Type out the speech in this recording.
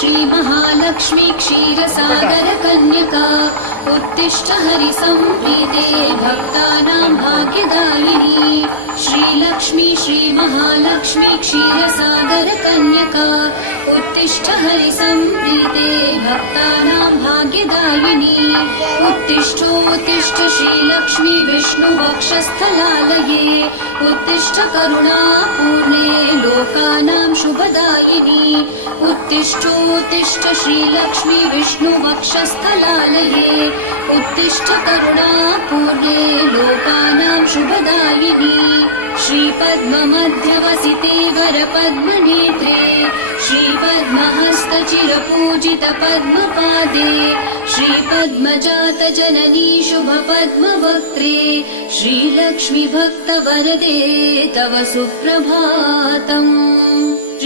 श्रीमहालक्ष्मी क्षीरसागरकन्यका उत्तिष्ठ हरिसंप्रीते भक्तानां भाग्यदायिनी श्रीलक्ष्मी श्रीमहालक्ष्मी क्षीरसागरकन्यका उत्तिष्ठ हरिसंप्रीते भक्तानां भाग्यदायिनी उत्तिष्ठोत्तिष्ठ श्रीलक्ष्मी विष्णुवक्षस्थलालये उत्तिष्ठ करुणापूर्णे लोकानां शुभदायिनी उत्तिष्ठोत्तिष्ठ श्रीलक्ष्मी विष्णुवक्षस्थलालये उत्तिष्ठ करुणापूर्णे लोकानां शुभदायिनी श्रीपद्ममध्यवसिते वरपद्मनेत्रे श्रीपद्महस्तचिरपूजित पद्मपादे श्रीपद्मजात जननी शुभपद्मवक्त्रे श्रीलक्ष्मी भक्तवरदे तव सुप्रभातम्।